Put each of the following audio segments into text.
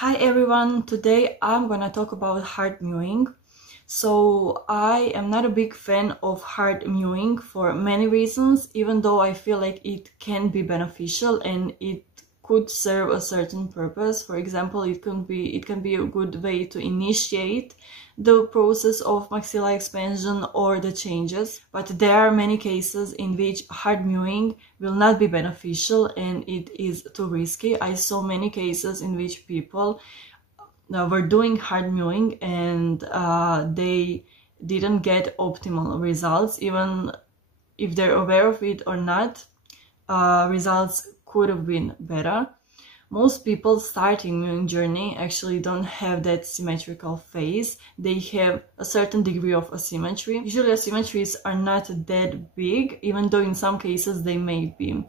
Hi everyone, today I'm gonna talk about hard mewing. So I am not a big fan of hard mewing for many reasons, even though I feel like it can be beneficial and it could serve a certain purpose. For example, it can be a good way to initiate the process of maxilla expansion or the changes, but there are many cases in which hard mewing will not be beneficial and it is too risky. I saw many cases in which people were doing hard mewing and they didn't get optimal results, even if they're aware of it or not. Results could have been better. Most people starting mewing journey actually don't have that symmetrical phase. They have a certain degree of asymmetry. Usually asymmetries are not that big, even though in some cases they may be.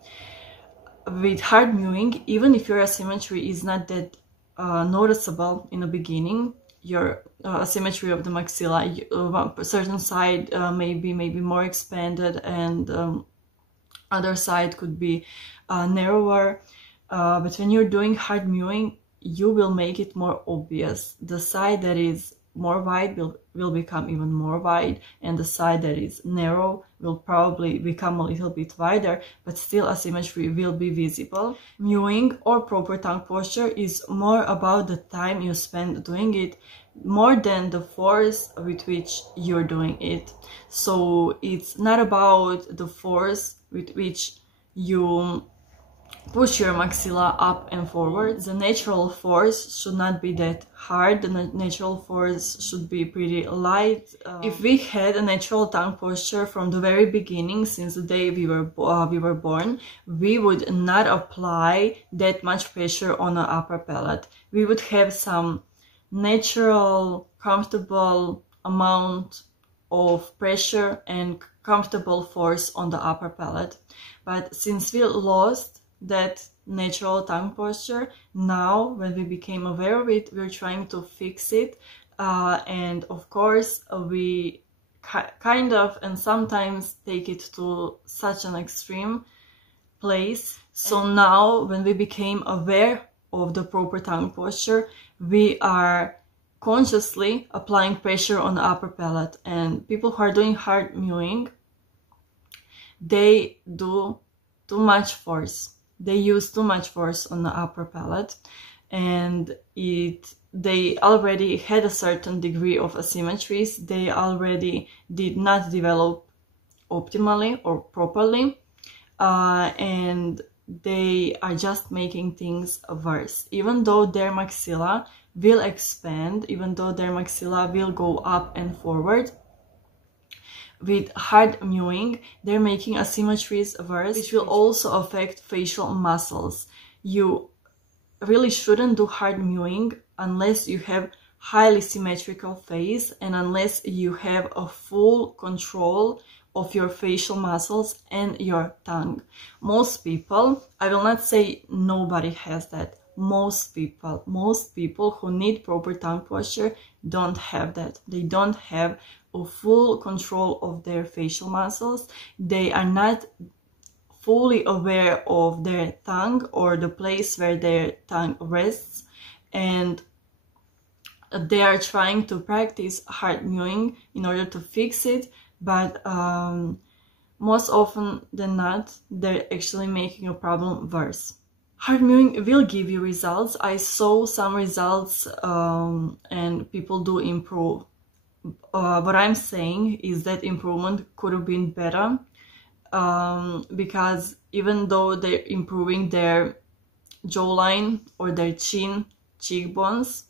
With hard mewing, even if your asymmetry is not that noticeable in the beginning, your asymmetry of the maxilla, a certain side may be more expanded and other side could be narrower. But when you're doing hard mewing, you will make it more obvious. The side that is more wide will become even more wide, and the side that is narrow will probably become a little bit wider, but still asymmetry will be visible. Mewing or proper tongue posture is more about the time you spend doing it, more than the force with which you're doing it. So it's not about the force with which you push your maxilla up and forward. The natural force should not be that hard. The natural force should be pretty light. If we had a natural tongue posture from the very beginning, since the day we were born, we would not apply that much pressure on the upper palate. We would have some natural, comfortable amount of pressure and comfortable force on the upper palate. But since we lost that natural tongue posture, now when we became aware of it, we're trying to fix it, and of course we kind of and sometimes take it to such an extreme place. So now when we became aware of the proper tongue posture, we are consciously applying pressure on the upper palate. And people who are doing hard mewing, they do too much force. They use too much force on the upper palate, and they already had a certain degree of asymmetries. They already did not develop optimally or properly, and they are just making things worse. Even though their maxilla will expand, even though their maxilla will go up and forward, with hard mewing, they're making asymmetries worse, which will also affect facial muscles. You really shouldn't do hard mewing unless you have highly symmetrical face and unless you have a full control of your facial muscles and your tongue. Most people, I will not say nobody has that, most people who need proper tongue posture don't have that. They don't have a full control of their facial muscles. They are not fully aware of their tongue or the place where their tongue rests, and they are trying to practice hard mewing in order to fix it, but most often than not, they're actually making a problem worse. Hard mewing will give you results. I saw some results and people do improve. What I'm saying is that improvement could have been better, because even though they're improving their jawline or their cheekbones,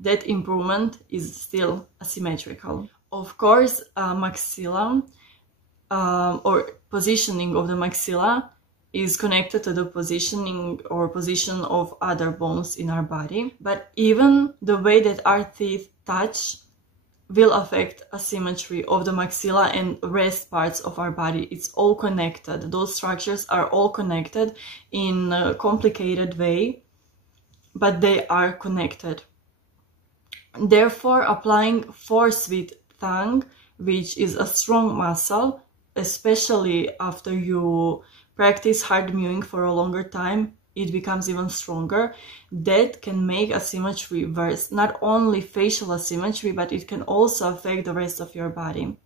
that improvement is still asymmetrical. Of course, maxilla or positioning of the maxilla is connected to the position of other bones in our body, but even the way that our teeth touch will affect asymmetry of the maxilla and rest parts of our body. It's all connected. Those structures are all connected in a complicated way, but they are connected. Therefore, applying force with tongue, which is a strong muscle, especially after you practice hard mewing for a longer time, it becomes even stronger. That can make asymmetry worse. Not only facial asymmetry, but it can also affect the rest of your body.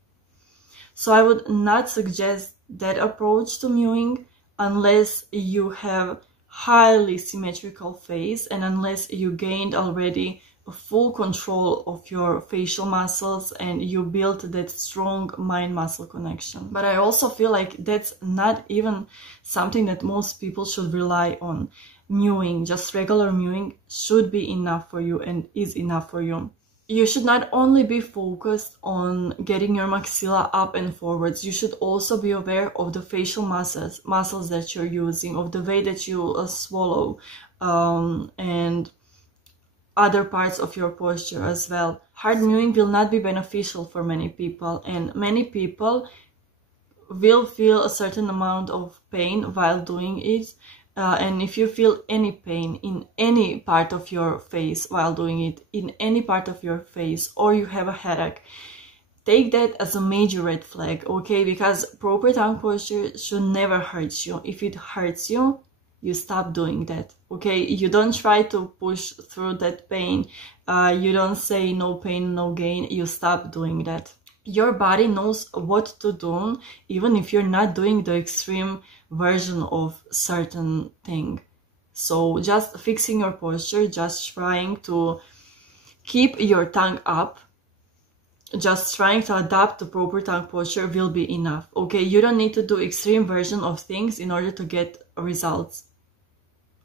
So I would not suggest that approach to mewing unless you have highly symmetrical face and unless you gained already full control of your facial muscles and you built that strong mind-muscle connection. But I also feel like that's not even something that most people should rely on. Mewing, just regular mewing, should be enough for you and is enough for you. You should not only be focused on getting your maxilla up and forwards, you should also be aware of the facial muscles that you're using, of the way that you swallow, and other parts of your posture as well. Hard mewing will not be beneficial for many people, and many people will feel a certain amount of pain while doing it. And if you feel any pain in any part of your face while doing it, in any part of your face, or you have a headache, take that as a major red flag, okay? Because proper tongue posture should never hurt you. If it hurts you, you stop doing that, okay? You don't try to push through that pain. You don't say no pain, no gain. You stop doing that. Your body knows what to do, even if you're not doing the extreme version of certain thing. So just fixing your posture, just trying to keep your tongue up, just trying to adapt to proper tongue posture will be enough, okay? You don't need to do extreme version of things in order to get results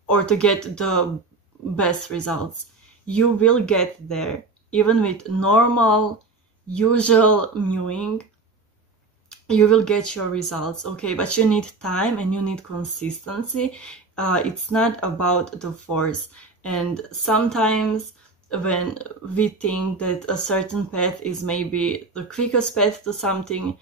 or to get the best results. You will get there, even with normal, usual mewing, you will get your results, okay? But you need time and you need consistency. It's not about the force. And sometimes when we think that a certain path is maybe the quickest path to something,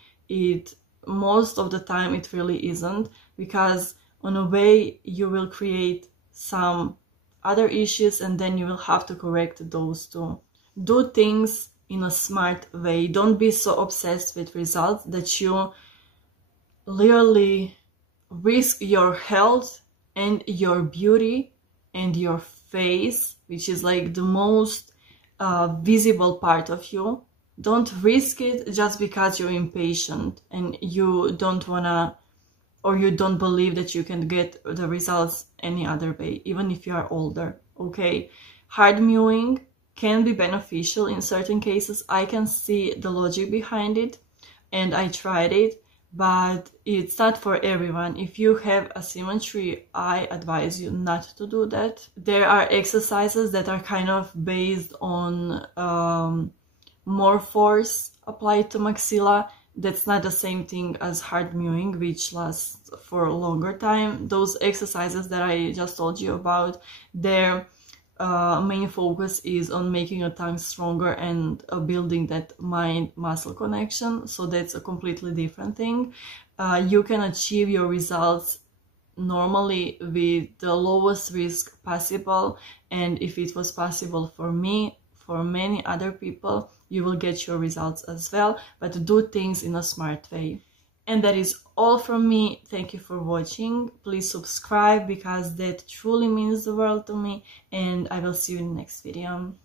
most of the time it really isn't, because on a way you will create some other issues and then you will have to correct those too. Do things in a smart way. Don't be so obsessed with results that you literally risk your health and your beauty and your face, which is like the most visible part of you. Don't risk it just because you're impatient and you don't wanna, or you don't believe that you can get the results any other way, even if you are older, okay? Hard mewing can be beneficial in certain cases. I can see the logic behind it and I tried it, but it's not for everyone. If you have asymmetry, I advise you not to do that. There are exercises that are kind of based on more force applied to maxilla. That's not the same thing as hard mewing, which lasts for a longer time. Those exercises that I just told you about, their main focus is on making your tongue stronger and building that mind-muscle connection. So that's a completely different thing. You can achieve your results normally with the lowest risk possible. And if it was possible for me, for many other people, you will get your results as well. But do things in a smart way. And that is all from me. Thank you for watching. Please subscribe because that truly means the world to me. And I will see you in the next video.